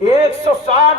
160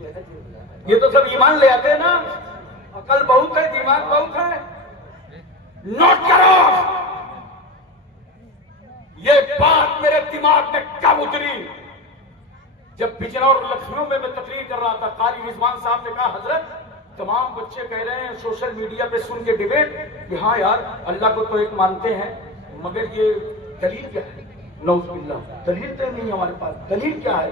یہ تو سب ایمان لے آتے ہیں نا، عقل بہت ہے، دماغ بہت ہے. نوٹ کرو، یہ بات میرے دماغ میں کب اتری؟ جب بجنور اور لکھنؤ میں تقریر کر رہا تھا، قاری رضوان صاحب نے کہا حضرت تمام بچے کہہ رہے ہیں سوشل میڈیا پہ سن کے ڈیبیٹ کہ ہاں یار اللہ کو تو ایک مانتے ہیں، مگر یہ دلیل کیا ہے؟ نعوذ باللہ، دلیل تو نہیں ہمارے پاس. دلیل کیا ہے؟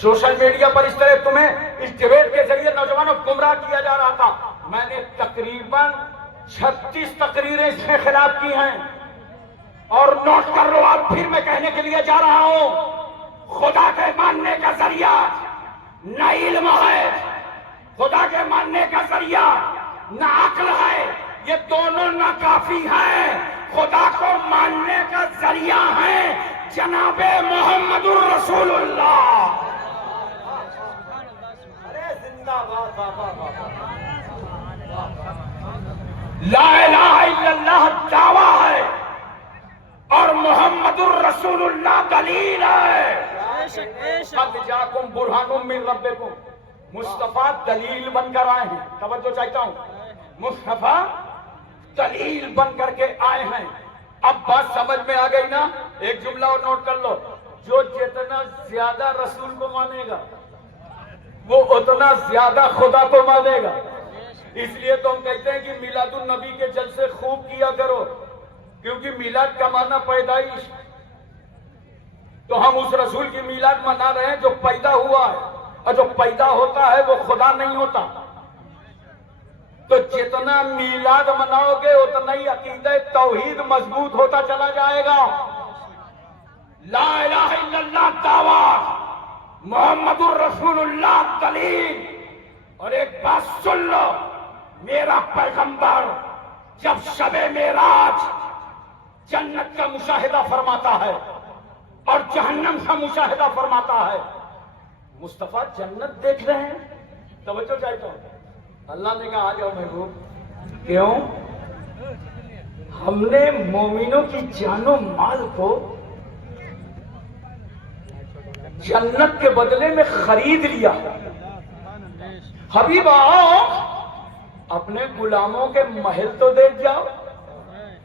سوشل میڈیا پر اس طرح تمہیں اس ڈیبیٹ کے ذریعے نوجوانوں کو گمراہ کیا جا رہا تھا. میں نے تقریباً 36 تقریریں اس کے خلاف کی ہیں. اور نوٹ کر لو، اب پھر میں کہنے کے لیے جا رہا ہوں، خدا کے ماننے کا ذریعہ نہ علم ہے، خدا کے ماننے کا ذریعہ نہ عقل ہے، یہ دونوں ناکافی ہیں. خدا کو ماننے کا ذریعہ ہے جناب محمد الرسول اللہ. لا الہ الا اللہ دعویٰ ہے اور محمد الرسول اللہ دلیل ہے. قد جاکم برہان من ربکم، مصطفیٰ دلیل بن کر آئے ہیں. توجہ چاہتا ہوں، مصطفیٰ دلیل بن کر کے آئے ہیں. اب بات سمجھ میں آ گئی نا؟ ایک جملہ اور نوٹ کر لو، جو جتنا زیادہ رسول کو مانے گا وہ اتنا زیادہ خدا کو مانے گا. اس لیے تو ہم کہتے ہیں کہ میلاد النبی کے جلسے خوب کیا کرو، کیونکہ میلاد کا معنی پیدائش، تو ہم اس رسول کی میلاد منا رہے ہیں جو پیدا ہوا ہے، اور جو پیدا ہوتا ہے وہ خدا نہیں ہوتا. تو جتنا میلاد مناؤ گے اتنا ہی عقیدہ توحید مضبوط ہوتا چلا جائے گا. لا الہ الا اللہ دعویٰ، محمد الرسول اللہ دلیل. اور ایک بات سن لو، میرا پیغمبر جب شب معراج جنت کا مشاہدہ فرماتا ہے اور جہنم کا مشاہدہ فرماتا ہے، مصطفیٰ جنت دیکھ رہے ہیں. توجہ چاہتا ہوں، اللہ نے کہا آ جاؤ محبوب. کیوں؟ ہم نے مومنوں کی جان و مال کو جنت کے بدلے میں خرید لیا. حبیب آؤ، اپنے غلاموں کے محل تو دیکھ جاؤ.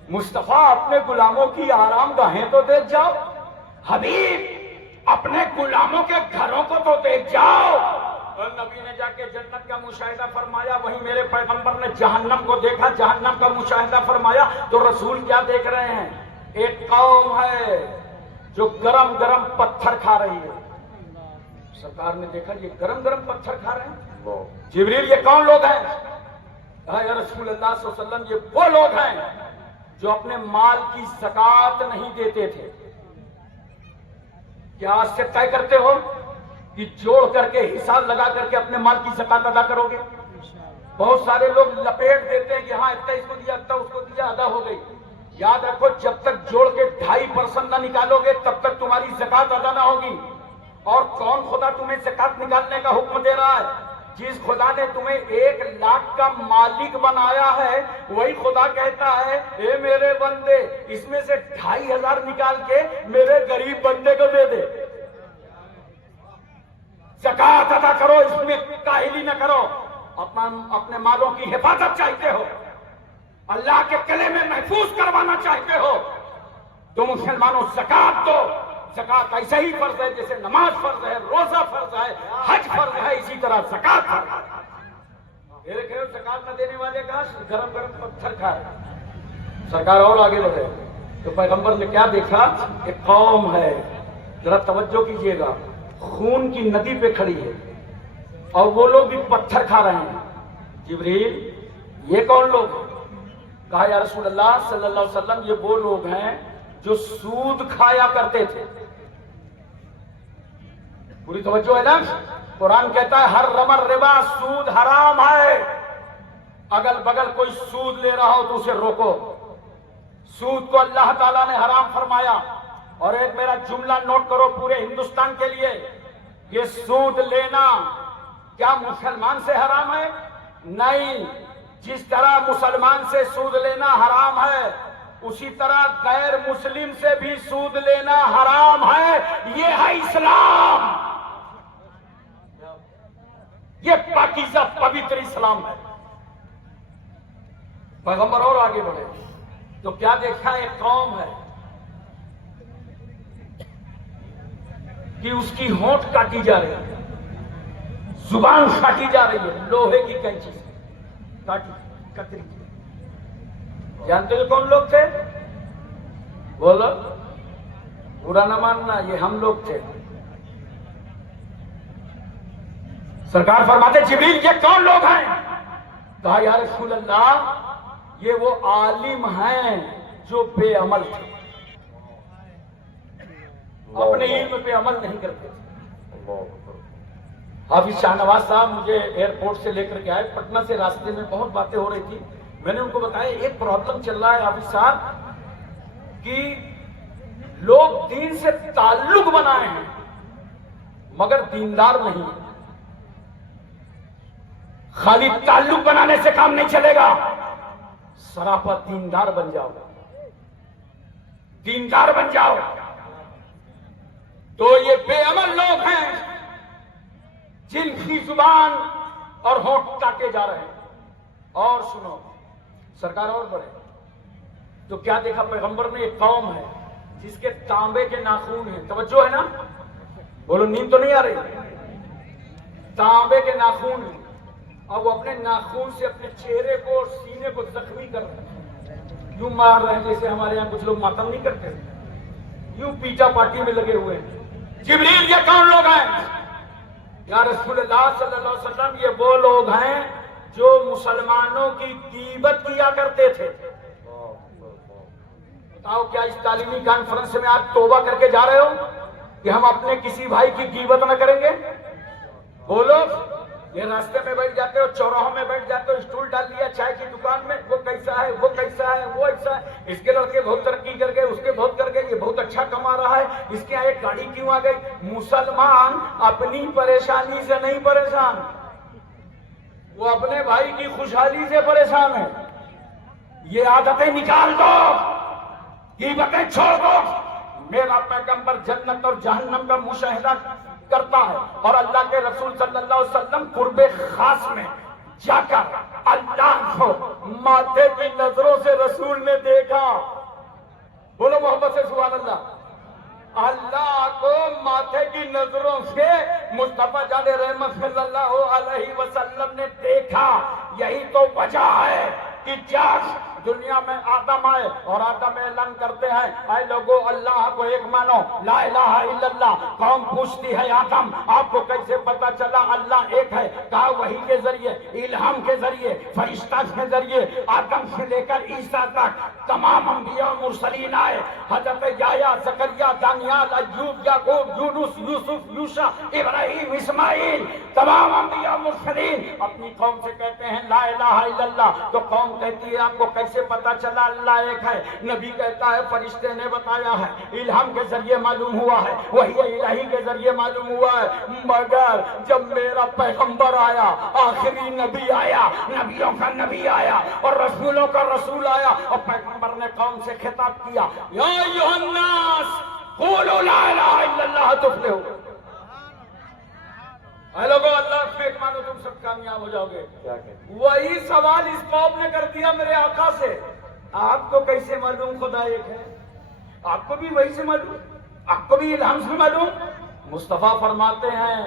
مصطفیٰ اپنے غلاموں کی آرام گاہیں تو دیکھ جاؤ. حبیب اپنے غلاموں کے گھروں کو تو دیکھ جاؤ. اور نبی نے جا کے جنت کا مشاہدہ فرمایا، وہیں میرے پیغمبر نے جہنم کو دیکھا، جہنم کا مشاہدہ فرمایا. تو رسول کیا دیکھ رہے ہیں؟ ایک قوم ہے جو گرم گرم پتھر کھا رہی ہے. سرکار نے دیکھا یہ گرم گرم پتھر کھا رہے ہیں. جبریل یہ کون لوگ ہیں؟ کہا یا رسول اللہ صلی اللہ علیہ وسلم یہ وہ لوگ ہیں جو اپنے مال کی زکات نہیں دیتے تھے. کیا آج سے طے کرتے ہو کہ جوڑ کر کے حساب لگا کر کے اپنے مال کی زکات ادا کرو گے؟ بہت سارے لوگ لپیٹ دیتے ہیں کہ ہاں اتنا اس کو دیا، اتنا اس کو دیا، ادا ہو گئی. یاد رکھو، جب تک جوڑ کے 2.5% نہ نکالو گے تب تک تمہاری زکات ادا نہ ہوگی. اور کون خدا تمہیں زکات نکالنے کا حکم دے رہا ہے؟ جس خدا نے تمہیں 1 لاکھ کا مالک بنایا ہے وہی خدا کہتا ہے اے میرے بندے، اس میں سے 2,500 نکال کے میرے غریب بندے کو دے دے. زکات ادا کرو، اس میں کاہلی نہ کرو. اپنے مالوں کی حفاظت چاہتے ہو، اللہ کے قلعے میں محفوظ کروانا چاہتے ہو تو مسلمانوں زکات دو. زکات ایسا ہی فرض ہے جیسے نماز فرض ہے، روزہ فرض ہے، حج فرض ہے، اسی طرح زکات فرض ہے. زکات نہ دینے والے کا گرم گرم پتھر کھائے. سرکار اور آگے بڑھے تو پیغمبر نے کیا دیکھا؟ ایک قوم ہے، ذرا توجہ کیجیے گا، خون کی ندی پہ کھڑی ہے اور وہ لوگ بھی پتھر کھا رہے ہیں. جبریل یہ کون لوگ؟ کہا یا رسول اللہ صلی اللہ علیہ وسلم یہ وہ لوگ ہیں جو سود کھایا کرتے تھے. پوری توجہ ہے نا؟ قرآن کہتا ہے ہر رمر ربا، سود حرام ہے. اگل بگل کوئی سود لے رہا ہو تو اسے روکو. سود کو اللہ تعالیٰ نے حرام فرمایا. اور ایک میرا جملہ نوٹ کرو پورے ہندوستان کے لیے، یہ سود لینا کیا مسلمان سے حرام ہے؟ نہیں. جس طرح مسلمان سے سود لینا حرام ہے اسی طرح غیر مسلم سے بھی سود لینا حرام ہے. یہ ہے اسلام، یہ پاکیزہ پوتر اسلام ہے. پیغمبر اور آگے بڑھے تو کیا دیکھا ایک قوم ہے کہ اس کی ہونٹ کاٹی جا رہی ہے, زبان کاٹی جا رہی ہے لوہے کی کینچی سے, کاٹی کتری. جانتے ہو کون لوگ تھے؟ بولو, برا نہ ماننا, یہ ہم لوگ تھے. سرکار فرماتے جبریل یہ کون لوگ ہیں؟ کہا یا رسول اللہ یہ وہ عالم ہیں جو بے عمل تھے, اپنے علم پہ عمل نہیں کرتے تھے. حافظ شاہ نواز صاحب مجھے ایئرپورٹ سے لے کر کے آئے, پٹنہ سے راستے میں بہت باتیں ہو رہی تھی. میں نے ان کو بتایا ایک پرابلم چل رہا ہے حافظ صاحب کہ لوگ دین سے تعلق بنائے ہیں مگر دیندار نہیں ہیں. خالی تعلق بنانے سے کام نہیں چلے گا, سراپا دیندار بن جاؤ, دیندار بن جاؤ. تو یہ بے عمل لوگ ہیں جن کی زبان اور ہونٹ کاٹے جا رہے ہیں. اور سنو سرکار اور بڑھے تو کیا دیکھا پیغمبر نے, ایک قوم ہے جس کے تانبے کے ناخون ہیں. توجہ ہے نا, بولو نیند تو نہیں آ رہی. تانبے کے ناخون ہیں اور وہ اپنے ناخون سے اپنے چہرے کو اور سینے کو زخمی کر رہے ہیں, یوں مار رہے ہیں جیسے ہمارے یہاں کچھ لوگ ماتم نہیں کرتے, یوں پیٹا پاٹی میں لگے ہوئے ہیں. جبریل یہ کون لوگ ہیں؟ یا رسول اللہ صلی اللہ علیہ وسلم یہ وہ لوگ ہیں جو مسلمانوں کی غیبت کیا کرتے تھے. بتاؤ کیا اس تعلیمی کانفرنس میں آپ توبہ کر کے جا رہے ہو کہ ہم اپنے کسی بھائی کی غیبت نہ کریں گے؟ بولو. یہ راستے میں بیٹھ جاتے ہو, چوراہوں میں بیٹھ جاتے ہو, اسٹول ڈال لیا چائے کی دکان میں, وہ کیسا ہے, وہ کیسا ہے, وہ ایسا ہے, اس کے لڑکے بہت ترقی کر گئے, اس کے بہت کر گئے, یہ بہت اچھا کما رہا ہے, اس کے یہاں ایک گاڑی کیوں آ گئی. مسلمان اپنی پریشانی سے نہیں پریشان, وہ اپنے بھائی کی خوشحالی سے پریشان ہے. یہ عادتیں نکال دو, غیبتیں چھوڑ دو. میرا پیغمبر جنت اور جہنم کا مشاہدہ کرتا ہے اور اللہ کے رسول صلی اللہ علیہ وسلم قرب خاص میں جا کر اللہ کو ماتھے کی نظروں سے رسول نے دیکھا. بولو محبت سے سبحان اللہ. اللہ کو ماتھے کی نظروں سے مصطفیٰ جان رحمت صلی اللہ علیہ وسلم نے دیکھا. یہی تو وجہ ہے کہ جب دنیا میں آدم آئے اور آدم اعلان کرتے ہیں اے لوگوں اللہ کو ایک مانو, لا الہ الا اللہ. قوم پوچھتی ہے آدم آپ کو کیسے پتا چلا اللہ ایک ہے؟ کہا وحی کے ذریعے, الہام کے ذریعے, فرشتہ کے ذریعے. آدم سے لے کر عیسیٰ تک تمام انبیاء مرسلین آئے, حضرت یحییٰ, زکریا, دانیال, ایوب, یعقوب, یونس, یوسف, یوشع, ابراہیم, اسماعیل, تمام انبیاء مرسلین اپنی قوم سے کہتے ہیں لا الہ الا اللہ. تو قوم کہتی ہے آپ کو کیسے پتا چلا اللہ ایک ہے؟ نبی کہتا ہے فرشتے نے بتایا ہے, الہام کے ذریعے معلوم ہوا ہے, وحی الہی کے ذریعے معلوم ہوا ہے. مگر جب میرا پیغمبر آیا, آخری نبی آیا, نبیوں کا نبی آیا اور رسولوں کا رسول آیا, اور پیغمبر نے قوم سے خطاب کیا یا ایھا الناس قولوا لا الہ الا اللہ تفلحوا. اے لوگوں اللہ سے ایک مانو تم سب کامیاب ہو جاؤ گے. وہی سوال اس قوم نے کر دیا میرے آقا سے, آپ کو کیسے معلوم خدا ایک ہے؟ آپ کو بھی وہی سے معلوم, آپ کو بھی الہام سے معلوم؟ مصطفیٰ فرماتے ہیں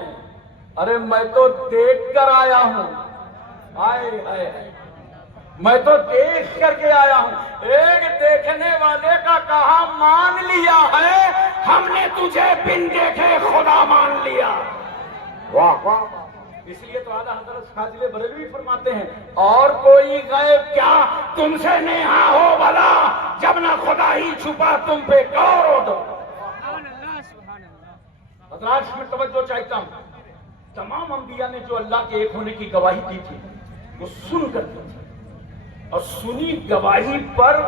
ارے میں تو دیکھ کر آیا ہوں, میں تو دیکھ کر کے آیا ہوں. ایک دیکھنے والے کا کہا مان لیا ہے, ہم نے تجھے بن دیکھے خدا مان لیا. واہ واہ. اس لیے تو اعلیٰ حضرت فاضل بریلوی فرماتے ہیں اور کوئی غیب کیا تم سے نیہا ہو بھلا, جب نہ خدا ہی چھپا تم پہ غور دو. حضرات میں توجہ چاہتا ہوں, تمام انبیاء نے جو اللہ کے ایک ہونے کی گواہی دی تھی وہ سن کر دی تھی, اور سنی گواہی پر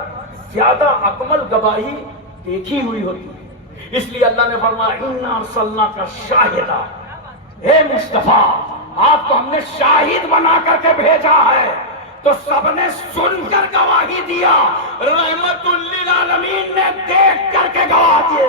زیادہ اکمل گواہی دیکھی ہوئی ہوتی ہے. اس لیے اللہ نے فرمایا انا ارسلناک شاہدا, اے مصطفیٰ آپ کو ہم نے شاہد بنا کر کے بھیجا ہے. تو سب نے سن کر گواہی دیا, رحمت للعالمین نے دیکھ کر کے گواہ دیے.